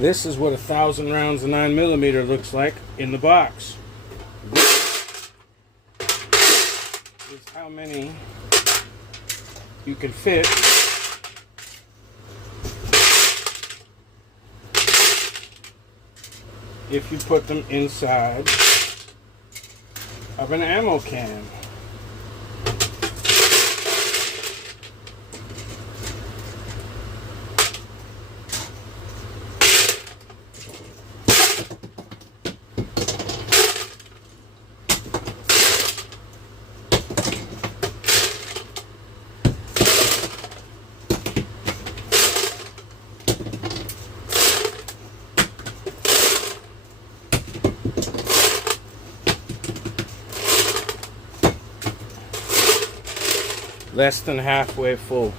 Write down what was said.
This is what 1,000 rounds of 9mm looks like in the box. This is how many you can fit if you put them inside of an ammo can. Less than halfway full.